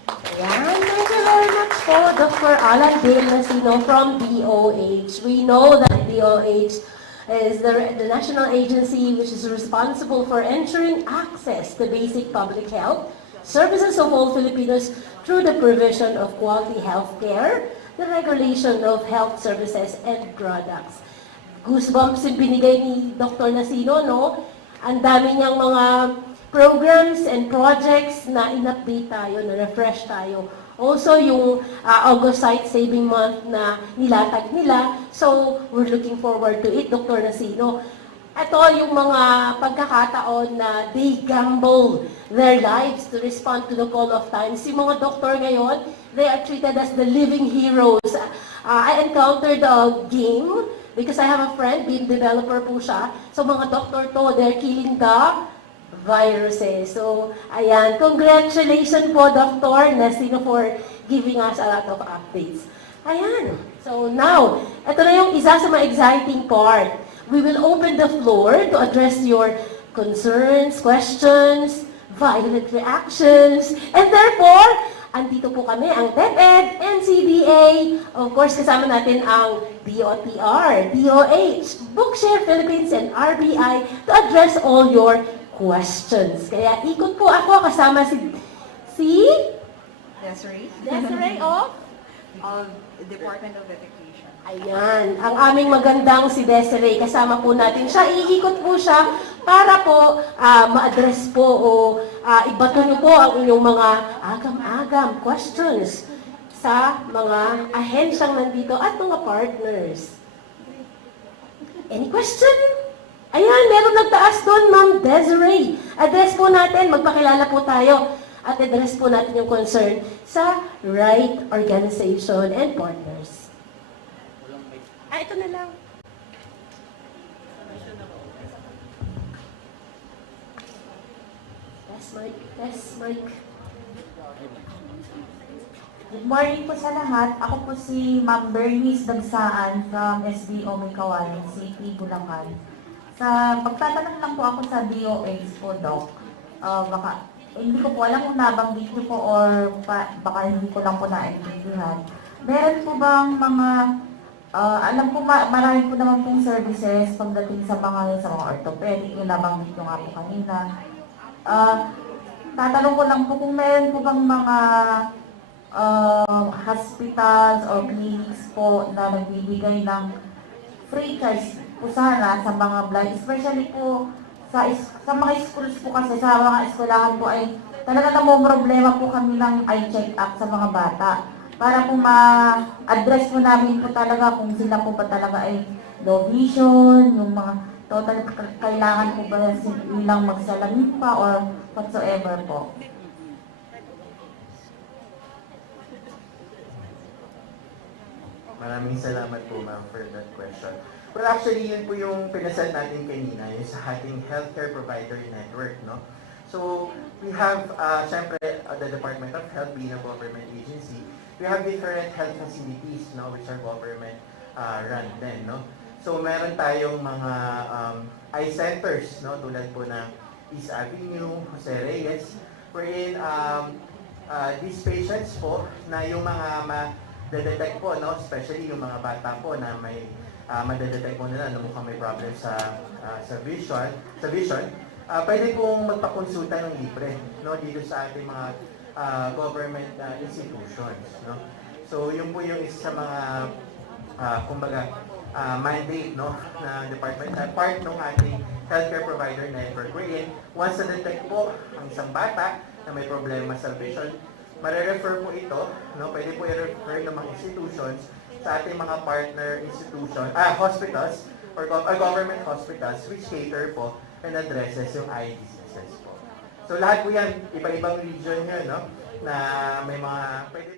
Ayan, thank you very much po, Dr. Alan Dale Nasino from DOH. We know that DOH is the national agency which is responsible for ensuring access to basic public health services of all Filipinos through the provision of quality health care, the regulation of health services and products. Goosebumps yung binigay ni Dr. Nasino, no? Ang dami niyang mga programs and projects na in-update tayo, na-refresh tayo. Also, yung August Sight Saving Month na nilatag nila. So, we're looking forward to it, Dr. Nasino. Ito yung mga pagkakataon na they gamble their lives to respond to the call of times. Yung mga doktor ngayon, they are treated as the living heroes. I encountered a game because I have a friend, game developer po siya. So mga doktor to, they're killing the viruses. So, ayan. Congratulations po, Dr. Nasino, for giving us a lot of updates. Ayan. So now, ito na yung isa sa mga exciting part. We will open the floor to address your concerns, questions, violent reactions, and therefore, andito po kami, ang DepEd, NCDA, of course, kasama natin ang DOTR, DOH, Bookshare Philippines, and RBI to address all your questions. Kaya ikot po ako kasama si Desiree of Department of Education. Ayan, ang aming magandang si Desiree, kasama po natin siya. Iikot po siya para po ma-address po o ibato niyo po ang inyong mga agam-agam questions sa mga ahensyang nandito at mga partners. Any question? Ayan, meron nagtaas doon, Ma'am Desiree. Address po natin, magpakilala po tayo. At address po natin yung concern sa right organization and partners. Ito na lang. Test mic. Good morning po sa lahat. Ako po si Ma'am Bernice Dagsaan from SBO Kawayan City, Bulacan. Pagtatanong lang po ako sa DOH po, Doc. Hindi ko po alam kung nabanggit niyo po or baka hindi ko lang po naintindihan. Meron po bang mga, alam ko marami po naman pong services pagdating sa mga orthopedic, yung nabanggit niyo nga po kanina. Tatanong ko lang po kung meron po bang mga hospitals or clinics po na nagbibigay ng free choice po sana sa mga blind, especially po sa mga schools po kasi sa mga eskwelahan po ay talaga namumroblema po kami ng eye check-up sa mga bata para po ma-address po namin po talaga kung sila po ba talaga ay low vision, yung mga total kailangan po ba nilang magsalamin pa or whatsoever po. Maraming salamat po, ma'am, for that question. Well, actually, yun po yung pinasal natin kanina, yung sa ating healthcare provider network, no? So, we have, syempre, the Department of Health being a government agency, we have different health facilities, no, which are government run din, no? So, meron tayong mga eye centers, no, tulad po ng East Avenue, Jose Reyes, wherein these patients po, na yung mga madedetect po, no, especially yung mga bata po na may madedetect po nila na mukhang may problem sa vision, pwede pong magpakonsulta ng libre, no, dito sa ating mga government institutions, no. So, yun po yung isa sa mga kumbaga mandate, no, na department, part ng ating healthcare provider network, wherein once na-detect po ang isang bata na may problema sa vision, mare-refer po ito, no, pwede po i-refer ng mga institutions sa ating mga partner institution, hospitals or government hospitals which cater po and addresses yung eye diseases po. So lahat po yan, iba-ibang region yun, no, na may mga pwede